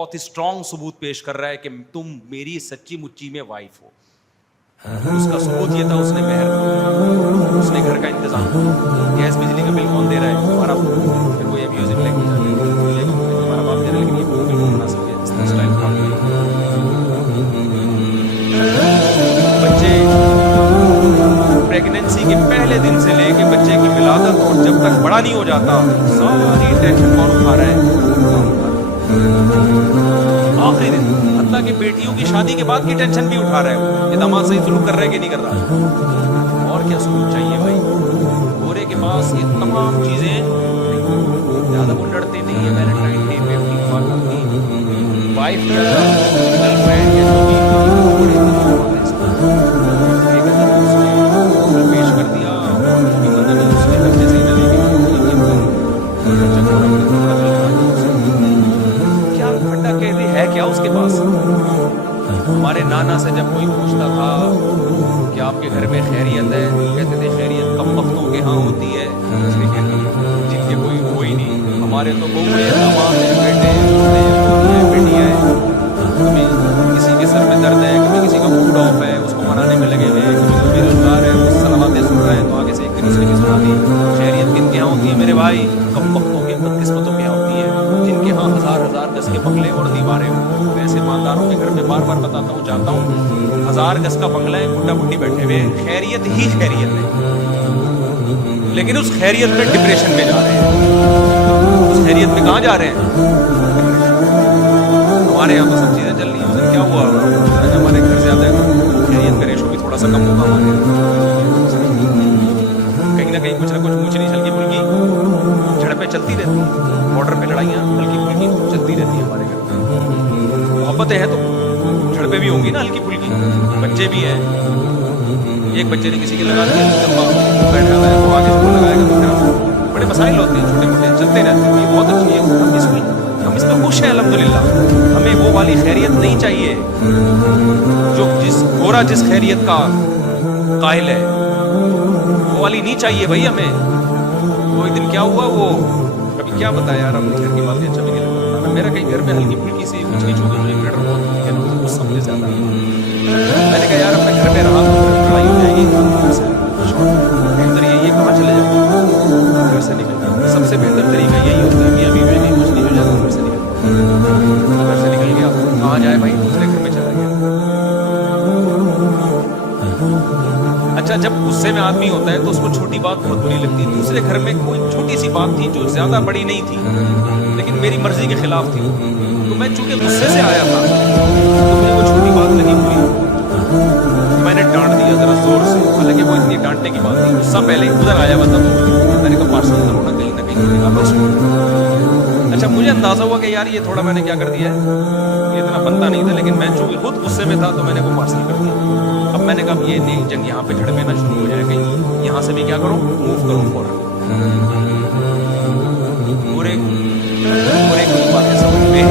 بہت ہی اسٹرانگ ثبوت پیش کر رہا ہے کہ تم میری سچی مچی میں وائف ہو. اس کا ثبوت یہ تھا اس نے مہر، اس نے گھر کا انتظام کیا، گیس بجلی کا بل کون دے رہا ہے تمہارا. پھر وہ یہ میوزک لے کے تمہارا باپ دے رہا ہے، لیکن یہ بالکل مناسب ہے اسٹائل خراب نہیں. بچے پریگنینسی کے پہلے دن سے لے کے بچے کی ولادت اور جب تک بڑا نہیں ہو جاتا ساری ٹینشن کون اٹھا رہا ہے؟ آخری دن، حتیٰ کہ بیٹیوں کی شادی کے بعد کی ٹینشن بھی اٹھا رہا ہے، یہ داماد صحیح سلوک کر رہا ہے کہ نہیں کر رہا. اور کیا سلوک چاہیے بھائی؟ گورے کے پاس یہ تمام چیزیں زیادہ وہ لڑتے نہیں ہیں. ویلنٹائن ڈے پہ اپنی وائف یا گرل فرینڈ یا جو بھی پیش کر دیا اس نے بچے سے ہی نہ لے کیا پھٹا کہتے ہے کیا اس کے پاس. ہمارے نانا سے جب کوئی پوچھتا تھا کہ آپ کے گھر میں خیریت ہے، کہتے تھے خیریت کم وقتوں کے ہاں ہوتی ہے جن کے کوئی ہو ہی نہیں. ہمارے تو بہو ہے، داماد ہے، بیٹے ہیں، بیٹیاں ہیں. کبھی کسی کے سر میں درد ہے، کبھی کسی کا موڈ آف ہے، اس کو منانے میں لگے ہوئے، کبھی کوئی بے روزگار ہے وہ سلاماتیں سن رہا ہے تو آگے سے ایک دوسرے کی سنا دی. خیریت کن کے ہاں ہوتی ہے میرے بھائی؟ کم وقتوں کے بدقسمتوں کے یہاں ہوتی ہے، جن کے ہاں ہزار ہزار گز کے بنگلے اور دیواریں ہوں. ویسے مالداروں کے گھر میں بار بار بتاتا ہوں، جاتا ہوں، ہزار گز کا بنگلہ ہے، بڈھا بڈھی بیٹھے ہوئے، خیریت ہی خیریت ہے، لیکن اس خیریت میں ڈپریشن میں جا رہے ہیں. اس خیریت میں کہاں جا رہے ہیں؟ ہمارے یہاں تو سب چیزیں چل رہی ہیں. اسے کیا ہوا؟ ہمارے گھر سے آتا ہے خیریت کا ریشو بھی تھوڑا سا کم ہوگا ہمارے کہیں نہ کہیں کچھ نہ کچھ اونچ نیچ ہلکی پھلکی جھڑپیں چلتی رہتی ہیں، بارڈر پہ لڑائیاں ہلکی پھلکی چلتی رہتی ہیں ہمارے گھر میں. محبتیں ہیں تو جھڑپیں بھی ہوں گی نا ہلکی پھلکی. بچے بھی ہیں، ایک بچے نے کسی کے لگا دیا بیٹھا ہوا ہے وہ آگے سے لگائے گا تو پھر بڑے مسائل ہوتے ہیں، چھوٹے موٹے چلتے رہتے ہیں. یہ بہت اچھی ہے، ہم اس میں خوش ہیں الحمدللہ. ہمیں وہ والی خیریت نہیں چاہیے جو گورا جس خیریت کا قائل ہے، وہ والی نہیں چاہیے بھائی ہمیں. کوئی دن کیا ہوا، وہ کبھی کیا بتایا یار، ہم گھر کی باتیں اچھا بھی نہیں لگتا. میرا کہیں گھر میں ہلکی پھلکی سی کچھ نہیں چھوٹی مجھے بہت ہوتی ہے نا، اس سمجھے زیادہ. میں نے کہا یار اپنے گھر میں رہا تو لڑائی ہو جائے گی، بہتر یہ کہاں چلے جاؤ گھر سے نکل. سب سے بہتر طریقہ یہی ہوتا ہے کہ ابھی میں نہیں کچھ نہیں ہو جاتا گھر سے نکل، گھر سے نکل گیا کہاں جائے بھائی، دوسرے گھر میں چلا گیا. اچھا جب غصے میں آدمی ہوتا ہے تو اس کو چھوٹی بات بہت بری لگتی ہے. دوسرے گھر میں کوئی چھوٹی سی بات تھی جو زیادہ بڑی نہیں تھی لیکن میری مرضی کے خلاف تھی، تو میں چونکہ غصے سے آیا تھا تو مجھے وہ چھوٹی بات لگی ہوئی، میں نے ڈانٹ دیا ذرا زور سے، حالانکہ وہ اتنی ڈانٹنے کی بات نہیں. غصہ پہلے ہی ادھر آیا ہوا تھا تو میں نے کہا پارسل کرو نا کہیں نہ کہیں. اچھا مجھے اندازہ ہوا کہ یار یہ تھوڑا میں نے کیا کر دیا ہے، یہ اتنا بنتا نہیں تھا، لیکن میں چونکہ خود غصے میں تھا تو میں نے وہ پارسل کر دیا. اب میں نے کہا یہ نہیں جنگ یہاں پہ جھڑپیں نہ شروع ہو جائے گی، یہاں سے بھی کیا کرو موو کرو فوراً. پورے کی باتیں سمجھ میں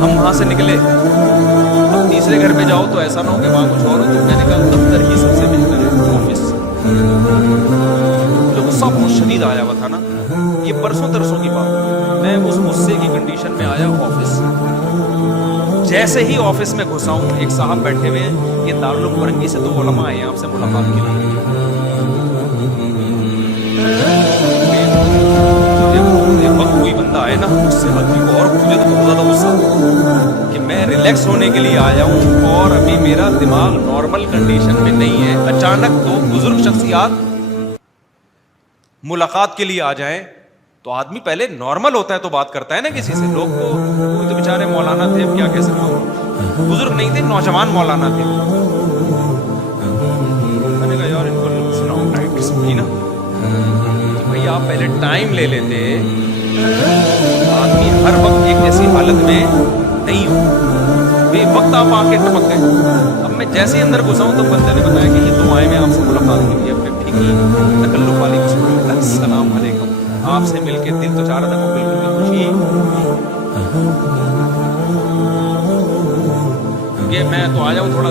ہم وہاں سے نکلے. اب تیسرے گھر پہ جاؤ تو ایسا نہ ہو کہ وہاں کچھ اور ہو. تو میں نے کہا دفتر ہی سب سے بہتر ہے، آفس. جو غصہ بہت شدید آیا ہوا تھا نا، یہ برسوں ترسوں کی بات، میں اس غصے کی کنڈیشن میں آیا آفس. جیسے ہی آفس میں گھسا ہوں ایک صاحب بیٹھے ہوئے ہیں، یہ دارالعلوم فرنگی سے 2 علماء آئے ہیں آپ سے ملاقات کے لیے. وقت کوئی بندہ آئے نا اس سے آدمی کو، اور مجھے تو بہت زیادہ غصہ کہ میں ریلیکس ہونے کے لیے آیا ہوں اور ابھی میرا دماغ نارمل کنڈیشن میں نہیں ہے. اچانک 2 بزرگ شخصیات ملاقات کے لیے آ جائیں تو آدمی پہلے نارمل ہوتا ہے تو بات کرتا ہے نا کسی سے. لوگ تو کوئی تو بیچارے مولانا تھے، کیا کہہ سکتا ہوں، بزرگ نہیں تھے، نوجوان مولانا تھے. میں نے کہا یار ان کو سناؤ ٹائم سمجھی نا بھائی، آپ پہلے ٹائم لے لیتے. آدمی ہر وقت ایک جیسی حالت میں نہیں ہو، بے وقت آپ آ کے ٹپک گئے. اب میں جیسے ہی اندر گھسا ہوں تو بندے نے بتایا کہ یہ 2 آئے میں آپ سے ملاقات کی. اپنے ٹھیک تکلف والی السلام علیکم. آپ سے مل کے دل تو چاہ رہا تھا بالکل بھی خوشی، کیونکہ میں تو آیا ہوں تھوڑا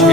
6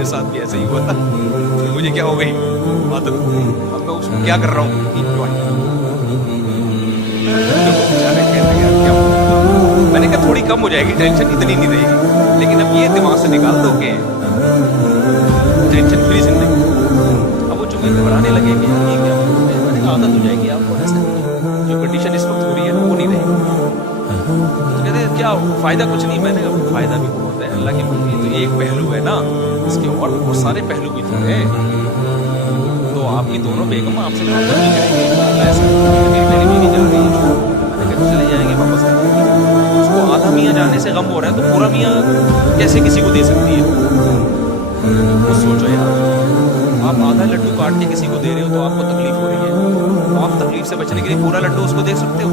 میرے ساتھ بھی ایسے ہی ہوا تھا, مجھے کیا ہو گئی عادت, اب میں اس کو کیا کر رہا ہوں, میں نے کہا تھوڑی کم ہو جائے گی ٹینشن, اتنی نہیں رہے گی, لیکن اب یہ دماغ سے نکال دو کہ ٹینشن فری زندگی. اب وہ چونکہ گھبرانے لگے کہ یہ کیا, میں نے کہا عادت ہو جائے گی آپ کو, ایسے جو کنڈیشن اس وقت ہو رہی ہے نا وہ نہیں رہے گی. تو کہتے ہیں کیا فائدہ کچھ نہیں, میں نے کہا فائدہ بھی بہت ہے, اللہ کی مرضی تو ایک پہلو ہے نا, اس کے اور بہت سارے پہلو بھی تو ہے. تو آپ کی دونوں بیگم آپ سے محبت نہیں کریں گے, ایسا میری بیوی جا رہی ہے, میں نے کہا چلے جائیں گے واپس. اس کو آدھا میاں جانے سے غم ہو رہا ہے تو پورا میاں کیسے کسی کو دے سکتی ہے؟ وہ سوچو یار, آپ آدھا لڈو کاٹ کے کسی کو دے رہے ہو تو آپ کو تکلیف ہو رہی ہے, آپ تکلیف سے بچنے کے لیے پورا لڈو اس کو دے سکتے ہو؟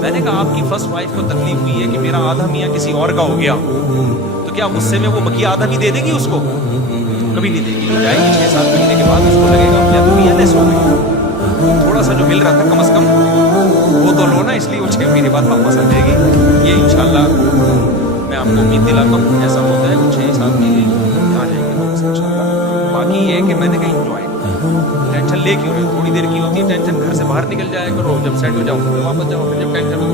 میں نے کہا آپ کی فرسٹ وائف کو تکلیف ہوئی ہے کہ میرا آدھا میاں کسی اور کا ہو گیا, تو کیا غصے میں وہ بقیہ آدھا بھی دے دے گی اس کو؟ کبھی نہیں دے گی. جائے گی 6-7 مہینے کے بعد اس کو لگے گا یا دنیا لیس ہو گئی, تھوڑا سا جو مل رہا تھا کم از کم وہ تو لو نا, اس لیے وہ 6 مہینے بعد واپس آ جائے گی. یہ انشاءاللہ میں آپ کو امید دلاتا ہوں, ایسا ہوتا ہے 6-7 مہینے آ جائیں گے واپس انشاءاللہ. باقی یہ ہے کہ میں نے کہا انجوائے, ٹینشن لے کیوں رہے, تھوڑی دیر کی ہوتی ہے ٹینشن, گھر سے باہر نکل جائے کرو, جب سیٹ ہو جاؤ پھر واپس جاؤ, پھر جب ٹینشن ہو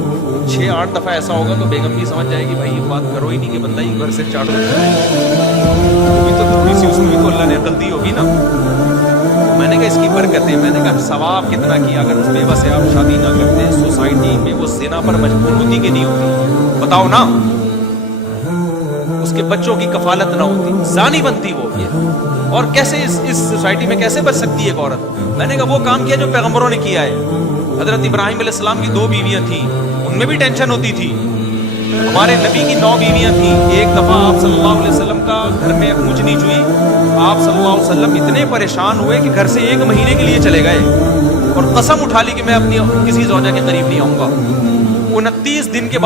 6-8 دفعہ ایسا ہوگا تو بیگم بھی سمجھ جائے گی بھائی یہ بات کرو ہی نہیں کہ بندہ ہی گھر سے چاٹ دیتا ہے. وہ بھی تو تھوڑی سی اس میں تو اللہ نے عقل دی ہوگی نا. میں نے کہا اس کی برکت ہے, میں نے کہا ثواب کتنا کیا اگر اس بیوہ سے آپ شادی نہ کرتے, سوسائٹی میں وہ زنا پر مجبور ہوتی کہ نہیں ہوتی بتاؤ نا, اس کے بچوں کی کفالت نہ ہوتی, زانی بنتی وہ یہ, اور کیسے اس سوسائٹی میں کیسے بچ سکتی ہے ایک عورت؟ میں نے کہا وہ کام کیا جو پیغمبروں نے کیا ہے. حضرت ابراہیم علیہ السلام کی 2 بیویاں تھیں, ان میں بھی ٹینشن ہوتی تھی. ہمارے نبی کی 9 بیویاں تھیں. ایک دفعہ آپ صلی اللہ علیہ وسلم کا گھر میں اونچ نیچ ہوئی, آپ صلی اللہ علیہ وسلم اتنے پریشان ہوئے کہ گھر سے 1 مہینے کے لیے چلے گئے اور قسم اٹھا لی کہ میں اپنی کسی زوجہ کے قریب نہیں آؤں گا. 29 دن کے بعد